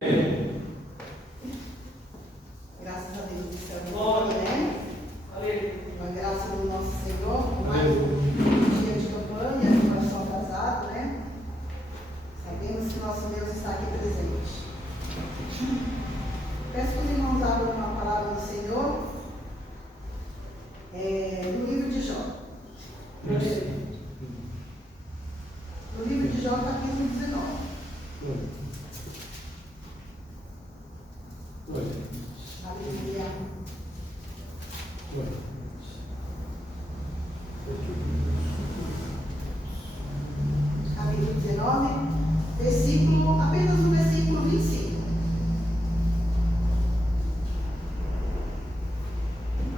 Graças a Deus, estamos aqui, né? Com a graça do nosso Senhor, mais um dia de campanha, de coração atrasado, né? Sabemos que nosso Deus está aqui presente. Peço que os irmãos abram uma palavra do Senhor, no livro de Jó. No livro de Jó, capítulo 19. Aleluia. Capítulo 19, apenas o versículo 25.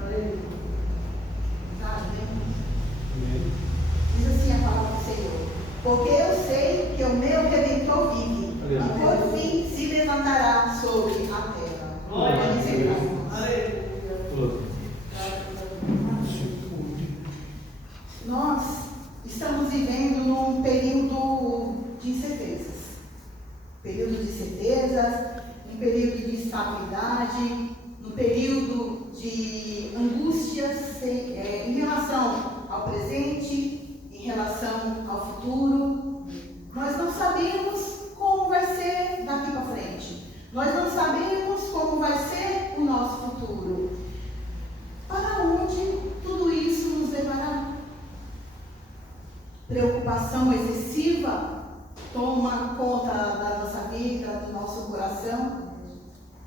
Aleluia. Diz assim a palavra do Senhor: porque eu sei que o meu Redentor vive, e por fim se levantará sobre a terra. Glória a Deus. Nós estamos vivendo num período de incertezas. Um período de instabilidade, um período de angústias em relação ao presente, em relação ao futuro. Nós não sabemos como vai ser daqui para frente. Nós não sabemos como vai ser o nosso futuro. Para onde tudo isso nos levará? Preocupação excessiva toma conta da nossa vida, do nosso coração.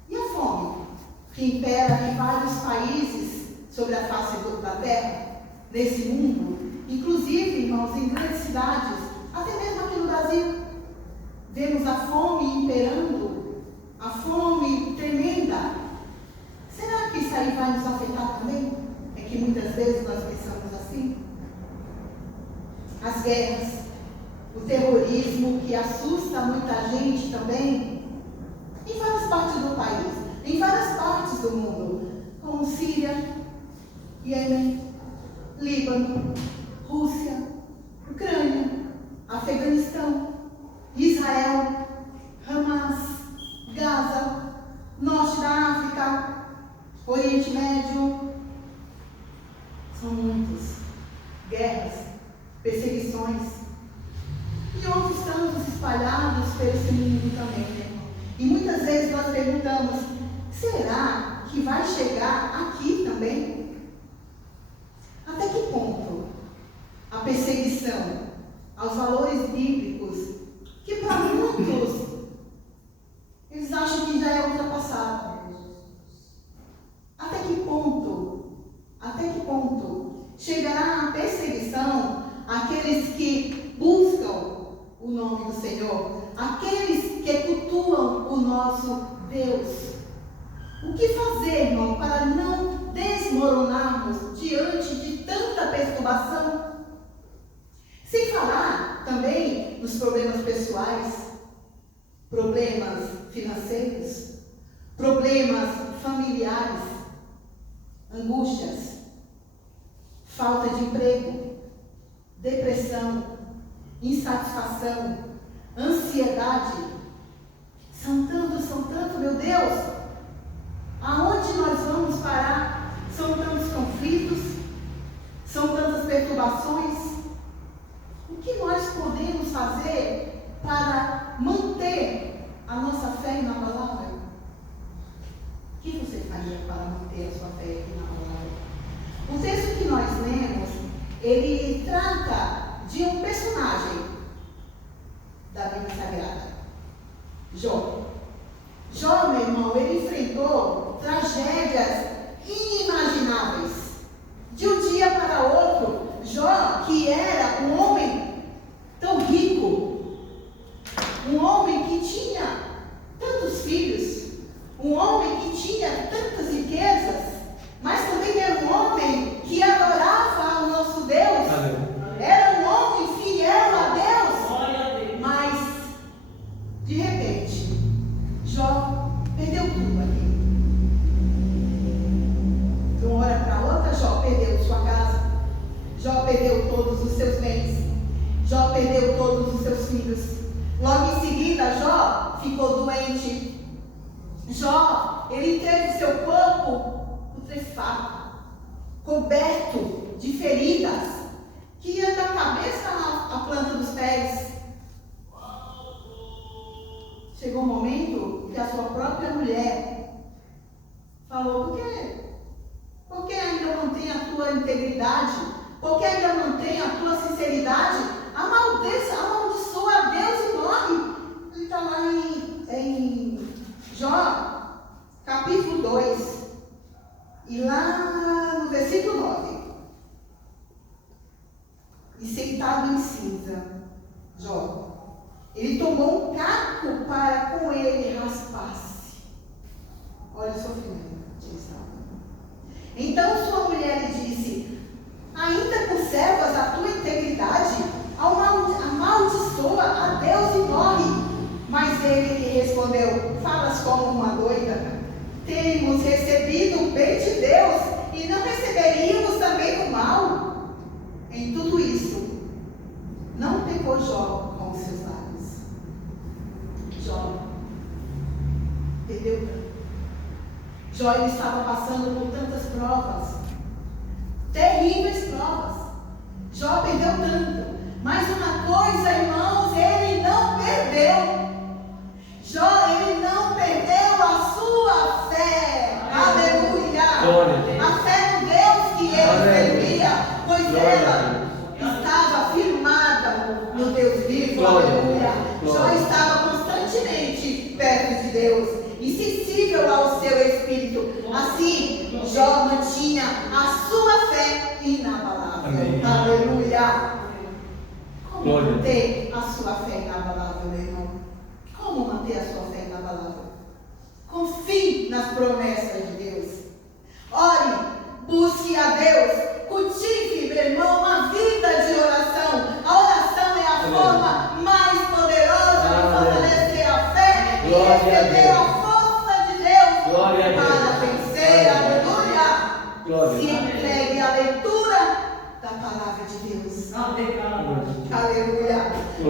E a fome, que impera em vários países sobre a face da terra, nesse mundo, inclusive, irmãos, em grandes cidades, até mesmo aqui no Brasil. Vemos a fome imperando, a fome tremenda. Será que isso aí vai nos afetar também? É que muitas vezes nós pensamos assim. As guerras, o terrorismo que assusta muita gente também, em várias partes do país, em várias partes do mundo, como Síria, Iêmen, Líbano, Rússia, Ucrânia, Afeganistão, Israel, Hamas, Gaza, Norte da África, Oriente Médio. São muitas guerras, perseguições e outros tantos espalhados por esse mundo também, né? E muitas vezes nós perguntamos: será que vai chegar aqui também? Até que ponto a perseguição aos valores bíblicos, que para muitos eles acham que já é ultrapassado, até que ponto chegará a perseguição àqueles que buscam o nome do Senhor, aqueles que cultuam o nosso Deus? O que fazer, irmão, para não desmoronarmos diante de tanta perturbação? Sem falar também nos problemas pessoais, problemas financeiros, problemas familiares, angústias, falta de emprego, depressão, insatisfação, ansiedade. São tantos, meu Deus! Aonde nós vamos parar? São tantos conflitos, são tantas perturbações. O que nós podemos fazer para manter a nossa fé na palavra? O que você faria para manter a sua fé aqui na palavra? O texto que nós lemos, ele trata de um personagem da Bíblia Sagrada, Jó. Jó, meu irmão, ele enfrentou tragédias inimagináveis. De um dia para outro, Jó, que era um homem tão rico, um homem que tinha tantos filhos, um homem que tinha tantas riquezas, mas também era um homem que adorava o nosso Deus. Era um homem fiel a Deus. Mas, de repente, Jó perdeu tudo aqui. De uma hora para outra, Jó perdeu sua casa. Jó perdeu todos os seus bens. Jó perdeu todos os seus filhos. Logo em seguida, Jó ficou doente. Jó, ele teve seu corpo putrefato, coberto de feridas, que ia da cabeça à planta dos pés. Chegou um momento que a sua própria mulher falou: por que ainda mantém a tua integridade? Por que ainda mantém a tua sinceridade? Amaldiçoa a Deus e morre. Ele está lá em Jó, capítulo 2, e lá no versículo 9. E sentado em cinza, Jó, ele tomou um caco para com ele raspar-se. Olha o sofrimento que estava. Então sua mulher lhe disse: ainda conservas a tua integridade? Amaldiçoa a Deus e morre. Mas ele lhe respondeu: falas como uma doida. Temos recebido o bem de Deus e não receberíamos também o mal. Em tudo isso, não pecou Jó com os seus lábios. Jó perdeu tanto. Jó, ele estava passando por tantas provas, terríveis provas. Jó perdeu tanto. Mas uma coisa, irmãos, ele não perdeu. Jó, ele não perdeu a sua fé. Aleluia. Glória. A fé no Deus que ele servia, pois ela estava firmada no Deus vivo. Glória. Aleluia. Jó estava constantemente perto de Deus, insensível ao seu espírito. Assim, Jó mantinha a sua fé inabalável. Amém. Aleluia. Como manter a sua fé inabalável, meu irmão? Como manter a sua fé inabalável? Confie nas promessas de Deus. Ore, busque a Deus. Cultive, meu irmão, uma vida de oração. A oração é a forma mais poderosa de fortalecer a fé e receber a força de Deus para vencer. Aleluia. Se entregue à leitura da palavra de Deus. Aleluia.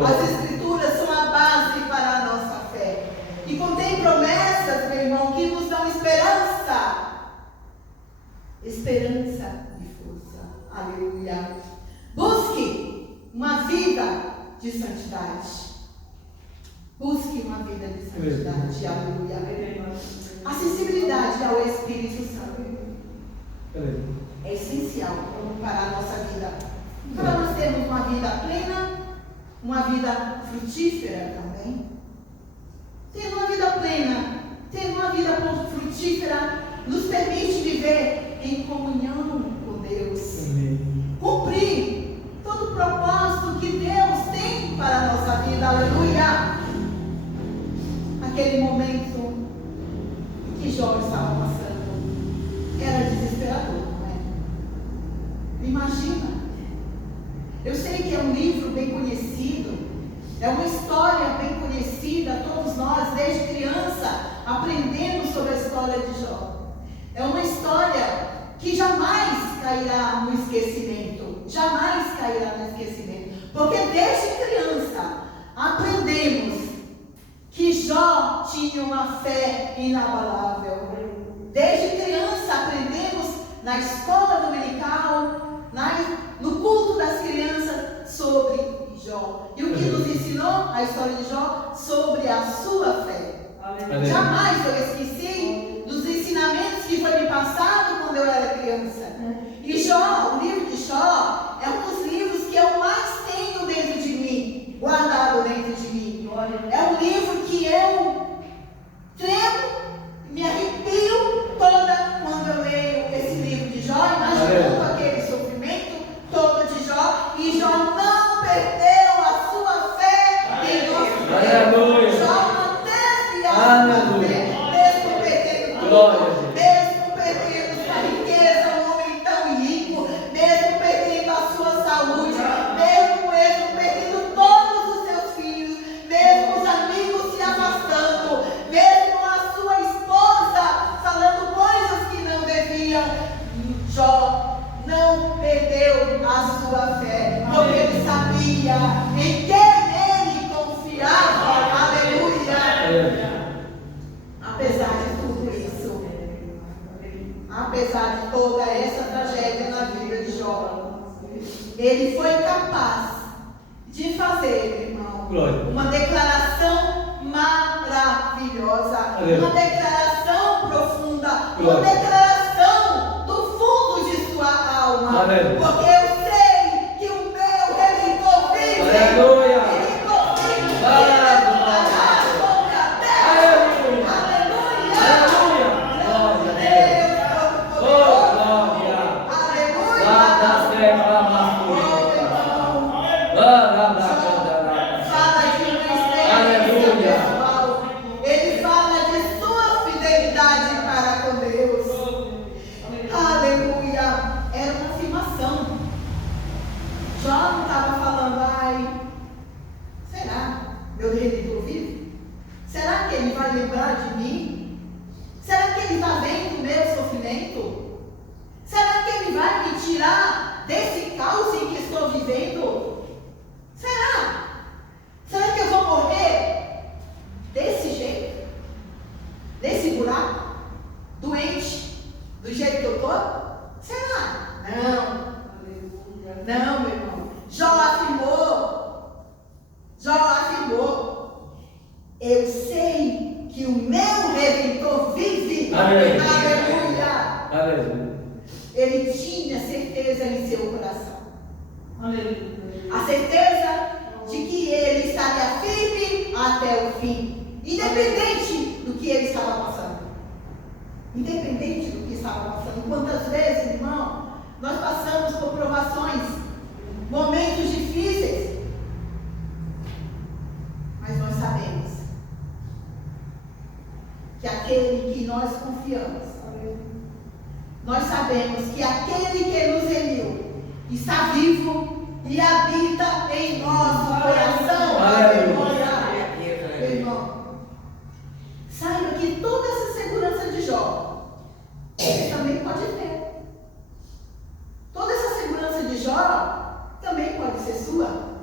As escrituras são a base para a nossa fé e contém promessas, meu irmão, que nos dão esperança e força. Aleluia. Busque uma vida de santidade. Busque uma vida de santidade. Aleluia. A sensibilidade ao Espírito Santo é essencial para a nossa vida, para nós termos uma vida plena, uma vida frutífera também. Ter uma vida plena, ter uma vida frutífera nos permite viver em comunhão com Deus. Amém. Cumprir todo o propósito que Deus tem para a nossa vida. Aleluia. Aquele momento que Jó estava passando era desesperador, não é? Imagina. Eu sei que é um livro bem conhecido, é uma história bem conhecida, todos nós, desde criança, aprendemos sobre a história de Jó. É uma história que jamais cairá no esquecimento, jamais cairá no esquecimento, porque desde criança aprendemos que Jó tinha uma fé inabalável. Desde criança aprendemos na escola dominical, no culto das crianças, sobre Jó. E o que nos ensinou a história de Jó? Sobre a sua fé. Aleluia. Jamais eu esqueci dos ensinamentos que foi me passado quando eu era criança. E Jó, o livro de Jó, é um dos livros que eu mais tenho dentro de mim, guardado dentro de mim. É um livro que eu tremo, me arrepio toda quando eu leio esse livro de Jó, imaginando aquele sofrimento todo de Jó. E Jó não perdeu a sua fé em nosso Deus. Jó manteve a sua fé, mesmo perdendo tudo, mesmo perdendo sua riqueza, um homem tão rico, mesmo perdendo a sua saúde, mesmo perdendo todos os seus filhos, mesmo os amigos se afastando, mesmo a sua esposa falando coisas que não deviam. Jó não perdeu a sua fé, porque ele sabia em quem ele confiava. Aleluia. Apesar de apesar de toda essa tragédia na vida de Jó, ele foi capaz de fazer, irmão, uma declaração maravilhosa, uma declaração profunda, uma declaração do fundo de sua alma, porque eu sei que o meu Redentor vive. Aleluia! Nós sabemos que aquele que nos remiu está vivo e habita em nosso coração. Aleluia. Irmão, saiba que toda essa segurança de Jó, você também pode ter. Toda essa segurança de Jó também pode ser sua.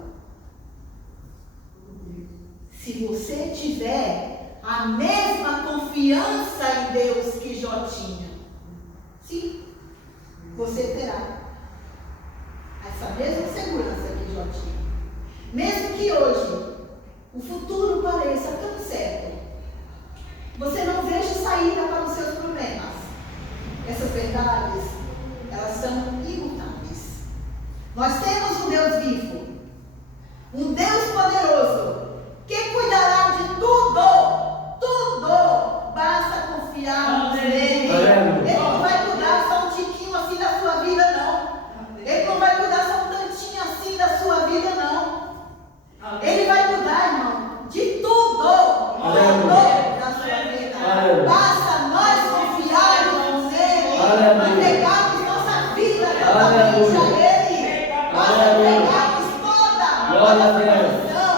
Se você tiver a mesma confiança em Deus que Jó tinha, sim, você terá essa mesma segurança que Jó tinha. Mesmo que hoje o futuro pareça tão certo, você não veja saída para os seus problemas. Essas verdades, elas são imutáveis. Nós temos um Deus vivo, um Deus poderoso, que cuidará de tudo, tudo. Basta confiar nele. Ele não vai cuidar só um tiquinho assim da sua vida, não. Ele não vai cuidar só um tantinho assim da sua vida, não. Ele vai cuidar, irmão, de tudo, tudo da sua vida. Basta nós confiarmos nele, entregarmos nossa vida totalmente a ele. Basta entregarmos toda a nossa coração,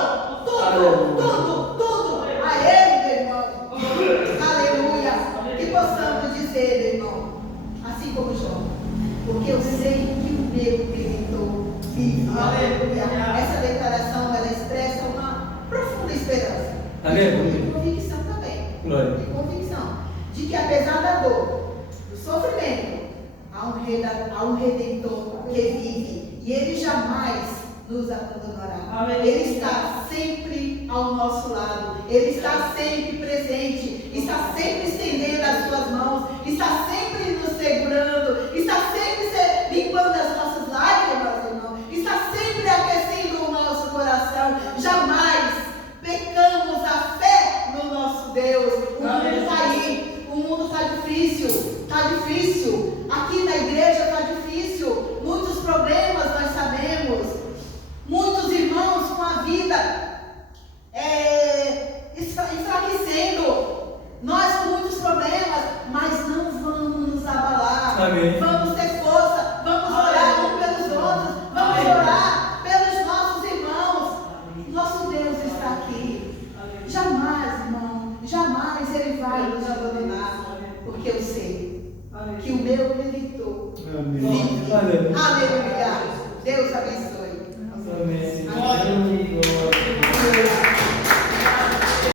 tudo a ele, meu irmão. Aleluia. Que possamos dizer, meu irmão, assim como Jó, porque eu sei que o meu Redentor vive. Aleluia. Essa declaração, ela expressa uma profunda esperança. E convicção também. E convicção de que apesar da dor, do sofrimento, há um Redentor que vive e ele jamais nos abandonará. Ele está sempre ao nosso lado. Ele está sempre presente. Está sempre estendendo as suas mãos. Está sempre nos segurando. Está sempre limpando as nossas lágrimas, irmão. Está sempre aquecendo o nosso coração. Jamais pecamos a fé no nosso Deus. O mundo está aí. O mundo está difícil. Está difícil. Aqui na igreja está difícil. Muitos problemas nós sabemos. Muitos irmãos com a vida enfraquecendo. Nós com muitos problemas, mas não vamos nos abalar. Amém. Vamos ter força, vamos orar uns pelos outros, vamos orar pelos nossos irmãos. Nosso Deus está aqui. Jamais, irmão, jamais Ele vai nos abandonar, porque eu sei que o meu Redentor vive. Aleluia. Deus abençoe. Amém.